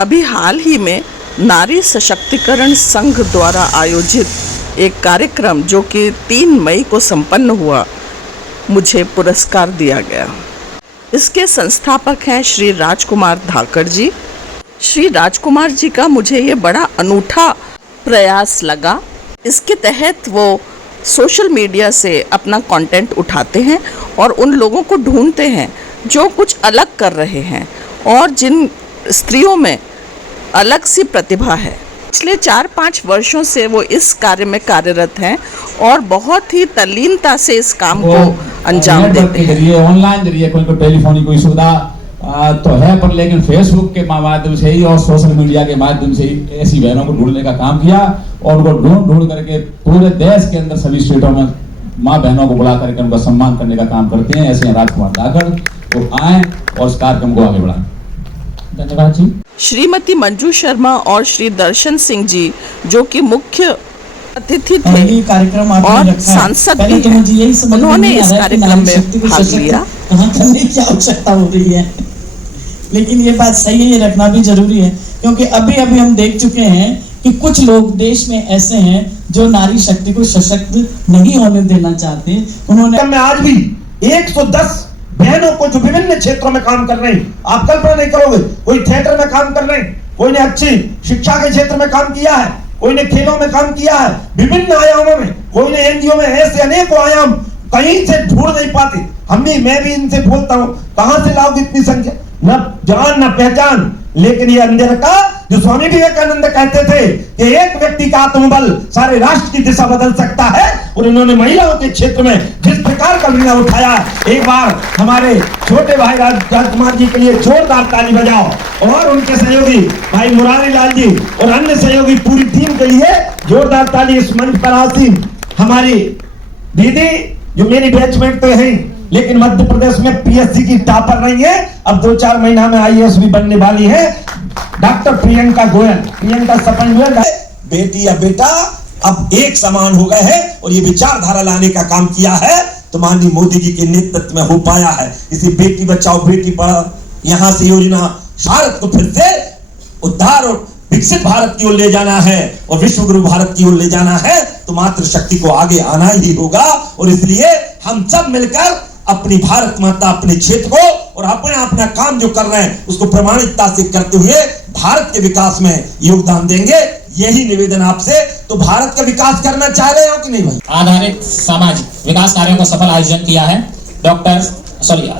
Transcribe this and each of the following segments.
अभी हाल ही में नारी सशक्तिकरण संघ द्वारा आयोजित एक कार्यक्रम जो कि 3 मई को संपन्न हुआ, मुझे पुरस्कार दिया गया। इसके संस्थापक हैं श्री राजकुमार धाकड़ जी। श्री राजकुमार जी का मुझे ये बड़ा अनूठा प्रयास लगा। इसके तहत वो सोशल मीडिया से अपना कंटेंट उठाते हैं और उन लोगों को ढूंढते हैं जो कुछ अलग कर रहे हैं और जिन स्त्रियों में अलग सी प्रतिभा है। पिछले 4-5 वर्षों से वो इस कार्य में कार्यरत हैं और बहुत ही तल्लीनता से इस काम को अंजाम देते हैं। ऑनलाइन जरिए कोई टेलीफोनिक कोई सुविधा तो है, पर लेकिन फेसबुक के माध्यम से ही और सोशल मीडिया के माध्यम से ही ऐसी बहनों को ढूंढने का काम किया और उनको ढूंढ करके पूरे देश के अंदर सभी स्टेटों में माँ बहनों को बुला करके उनका सम्मान करने का काम करते हैं। ऐसे राजकुमार धाकड़ वो आए और इस कार्यक्रम को आगे बढ़ाएं। धन्यवाद जी। श्रीमती मंजू शर्मा और श्री दर्शन सिंह जी जो कि मुख्य अतिथि थे और सांसद भी हैं, उन्होंने इस कार्यक्रम में भाग लिया। कहाँ करने की आवश्यकता हो रही है, लेकिन ये बात सही है, ये रखना भी जरूरी है, क्योंकि अभी हम देख चुके हैं कि कुछ लोग देश में ऐसे हैं जो नारी शक्ति को सशक्त नहीं होने देना चाहते। उन्होंने आज भी 110 बहनों को जो विभिन्न क्षेत्रों में काम कर रहे हैं, आप कल्पना नहीं करोगे। कोई थिएटर में काम कर रहे हैं, कोई ने अच्छी शिक्षा के क्षेत्र में काम किया है, कोई ने खेलों में काम किया है, विभिन्न आयामों में, कोई ने एनजीओ में, ऐसे अनेकों आयाम कहीं से ढूंढ नहीं पाते। मैं भी इनसे बोलता हूँ, कहां से लाओगे इतनी संख्या, न जान न पहचान। लेकिन ये अंदर का जो स्वामी विवेकानंद कहते थे कि एक व्यक्ति का आत्मबल सारे राष्ट्र की दिशा बदल सकता है, और इन्होंने महिलाओं के क्षेत्र में जिस प्रकार का निर्णय उठाया, एक बार हमारे छोटे भाई राजकुमार जी के लिए जोरदार ताली बजाओ और उनके सहयोगी भाई मुरारी लाल जी और अन्य सहयोगी पूरी टीम के लिए जोरदार ताली। इस मंच पर आसीन हमारी दीदी जो मेरी बैचमेट तो है, लेकिन मध्य प्रदेश में पीएससी की टॉपर रही है, अब 2-4 महीना में आईएएस भी बनने वाली है, डॉक्टर प्रियंका गोयल। प्रियंका सपन गोयल बेटी या बेटा अब एक समान हो गए हैं और ये विचारधारा लाने का काम किया है तो माननीय मोदी जी के नेतृत्व में हो पाया है। इसी बेटी बचाओ बेटी पढ़ाओ यहाँ से योजना भारत को फिर से उद्धार और विकसित भारत की ओर ले जाना है और विश्व गुरु भारत की ओर ले जाना है, तो मातृ शक्ति को आगे आना ही होगा। और इसलिए हम सब मिलकर अपनी भारत माता, अपने क्षेत्र को और अपना काम जो कर रहे हैं उसको प्रमाणिकता से करते हुए भारत के विकास में योगदान देंगे। यही निवेदन आपसे। तो भारत का विकास करना चाह रहे हो कि नहीं भाई? आधारित सामाजिक विकास कार्यों का सफल आयोजन किया है। डॉक्टर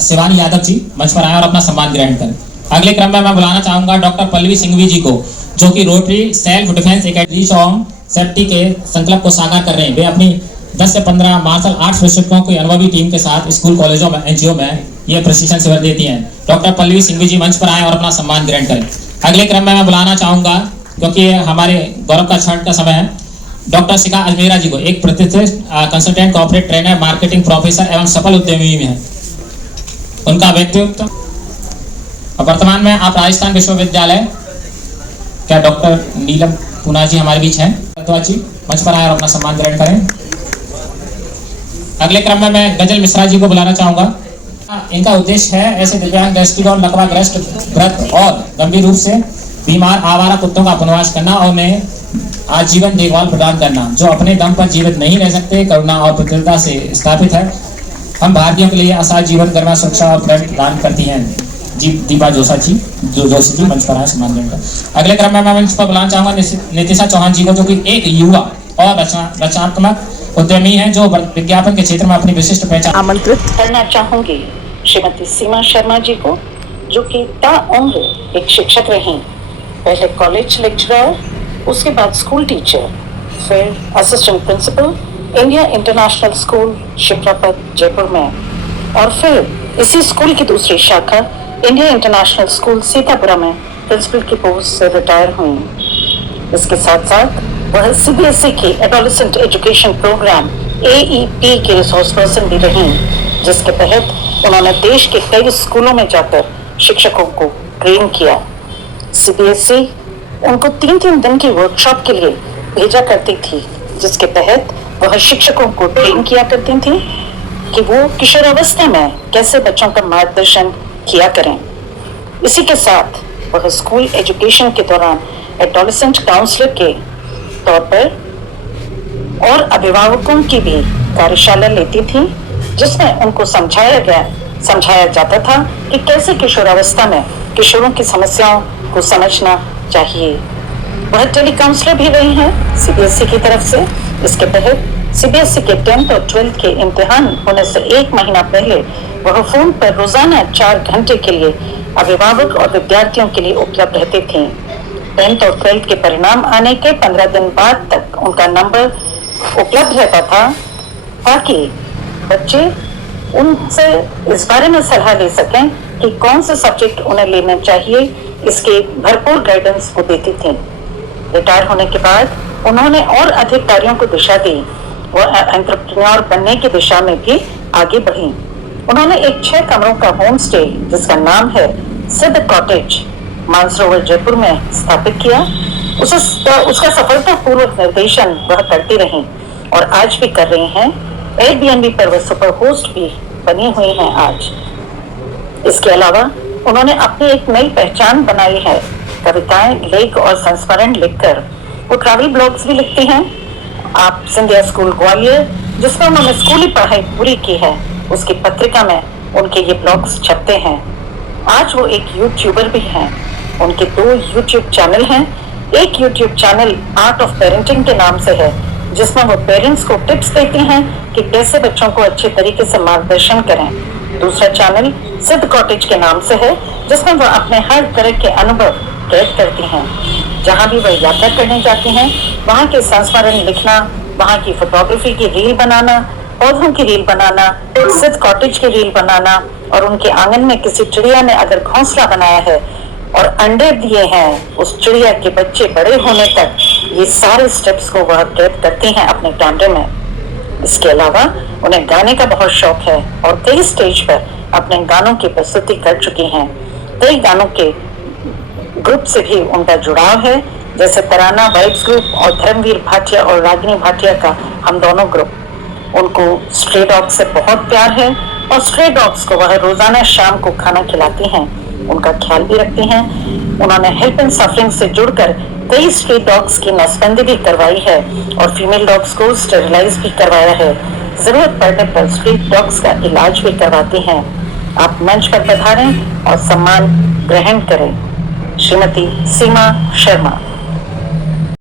शिवानी यादव जी मंच पर आए और अपना सम्मान ग्रहण करें। अगले क्रम में मैं बुलाना चाहूंगा डॉक्टर पल्लवी सिंघवी जी को, जो कि rotary self defence academy on safety के संकल्प को साकार कर रहे हैं। वे अपनी 10 से 15 मार्शल आर्ट्स प्रशिक्षकों की अनुभवी टीम के साथ स्कूल कॉलेजों में एनजीओ में ये प्रशिक्षण शिविर देती हैं। डॉक्टर पल्लवी सिंघवी जी मंच पर आए और अपना सम्मान ग्रहण करें। अगले क्रम में मैं बुलाना चाहूंगा, क्योंकि हमारे गौरव का क्षण का समय है, डॉक्टर शिखा अजमेरा जी को, एक प्रतिष्ठित consultant corporate trainer, marketing professor एवं सफल उद्यमी में है। उनका व्यक्तित्व वर्तमान में आप राजस्थान विश्वविद्यालय, क्या डॉक्टर नीलम पूना जी हमारे बीच हैं? जी मंच पर आए और अपना सम्मान ग्रहण करें। अगले क्रम में मैं गजल मिश्रा जी को बुलाना चाहूंगा। इनका उद्देश्य है ऐसे दिव्यांग, दृष्टिगत, लकवाग्रस्त, ग्रस्त और गंभीर रूप से बीमार आवारा कुत्तों का पुनर्वास करना और उन्हें आजीवन देखभाल प्रदान करना, जो अपने दम पर जीवित नहीं रह सकते। करुणा और पवित्रता से स्थापित है। हम भारतीयों के लिए आसान जीवन, गर्मा, सुरक्षा और प्रेम प्रदान करती हैं। जी दीपा जोशी जी मंच पर आए सम्मान ग्रहण करें। अगले क्रम में मैं मंच पर बुलाना चाहूंगा नितिशा चौहान जी को, जो कि एक युवा और रचनात्मक उद्यमी हैं, जो विज्ञापन के क्षेत्र में अपनी विशिष्ट पहचान आमंत्रित करना चाहूंगी श्रीमती सीमा शर्मा जी को, जो कि ताउम्र एक शिक्षक रही, पहले कॉलेज लेक्चरर, उसके बाद स्कूल टीचर, फिर assistant principal India international school Shiprapath Jaipur में, और फिर इसी स्कूल की दूसरी शाखा इंडिया इंटरनेशनल स्कूल सीतापुरा में प्रिंसिपल की पोस्ट से रिटायर हुई। इसके साथ साथ वह सीबीएसई के एडोलेसेंट एजुकेशन प्रोग्राम AEP के रिसोर्स पर्सन भी रही, जिसके तहत उन्होंने देश के कई स्कूलों में जाकर शिक्षकों को ट्रेन किया। सीबीएसई उनको 3-3 दिन की वर्कशॉप के लिए भेजा करती थी, जिसके तहत वह शिक्षकों को ट्रेन किया करती थी कि वो किशोरावस्था में कैसे बच्चों का मार्गदर्शन किया करें। इसी के साथ वह स्कूल एजुकेशन के दौरान एडोलेसेंट काउंसलर के तौर पर और अभिभावकों की भी कार्यशाला लेती थी, जिसमें उनको समझाया जाता था कि कैसे किशोरावस्था में किशोरों की समस्याओं को समझना चाहिए। वह टेली काउंसलर भी रही हैं सीबीएसई की तरफ से। इसके तहत सीबीएसई के 10th और 12th के इम्तिहान होने से 1 महीना पहले वह फोन पर रोजाना 4 घंटे के लिए अभिभावक और विद्यार्थियों के लिए उपलब्ध रहते थे। 10th और 12th के परिणाम आने के 15 दिन बाद तक उनका नंबर उपलब्ध रहता था, ताकि बच्चे उनसे इस बारे में सलाह ले सकें कि कौन से सब्जेक्ट उन्हें लेना चाहिए। इसके भरपूर गाइडेंस वो देती थी। रिटायर होने के बाद उन्होंने और अधिक कार्यों को दिशा दी। वो एंटरप्रेन्योर बनने की दिशा में भी आगे बढ़ी। उन्होंने एक 6 कमरों का होम स्टे जिसका नाम है सिद्ध कॉटेज मानसरोवर जयपुर में स्थापित किया। उसका सफलतापूर्वक निर्देशन वह करती रही और आज भी कर रही हैं। एयरबीएनबी पर वह सुपर होस्ट भी बनी हुई हैं आज। इसके अलावा उन्होंने अपनी एक नई पहचान बनाई है। कविताएं, लेख और संस्मरण लिखकर वो ट्रैवल ब्लॉग्स भी लिखती हैं। आप सिंधिया स्कूल ग्वालियर, जिसमें उन्होंने स्कूली पढ़ाई पूरी की है, उसकी पत्रिका में उनके ये ब्लॉग्स छपते हैं। आज वो एक यूट्यूबर भी हैं। उनके 2 यूट्यूब चैनल हैं। एक YouTube channel art of parenting के नाम से है, जिसमें वो पेरेंट्स को टिप्स देते हैं कि कैसे बच्चों को अच्छे तरीके से मार्गदर्शन करें। दूसरा चैनल सिद्ध कॉटेज के नाम से है, जिसमें वह अपने हर तरह के अनुभव कैद करती हैं। जहां भी वह यात्रा करने जाती हैं, वहां के संस्मरण लिखना, वहां की फोटोग्राफी की रील बनाना, पौधों की रील बनाना, सिद्ध कॉटेज की रील बनाना, और उनके आंगन में किसी चिड़िया ने अगर घोंसला बनाया है और अंडे दिए हैं, उस चिड़िया के बच्चे बड़े होने तक, ये सारे स्टेप्स को वह कैद करती हैं अपने कैमरे में। इसके अलावा उन्हें गाने का बहुत शौक है और कई स्टेज पर अपने गानों की प्रस्तुति कर चुकी हैं। कई गानों के ग्रुप से भी उनका जुड़ाव है, जैसे तराना वाइब्स ग्रुप और धर्मवीर भाटिया और रागिनी भाटिया का हम दोनों ग्रुप। उनको स्ट्रे डॉग्स से बहुत प्यार है और स्ट्रे डॉग्स को वह रोजाना शाम को खाना खिलाती हैं, उनका ख्याल भी रखती हैं। उन्होंने हेल्प एंड सफरिंग से जुड़कर कई स्ट्रे डॉग्स की नसबंदी भी करवाई है और फीमेल डॉग्स को स्टेरिलाइज भी करवाया है। जरूरत पड़ने पर स्ट्रे डॉग्स का इलाज भी करवाती हैं। आप मंच पर पधारें और सम्मान ग्रहण करें। श्रीमती सीमा शर्मा।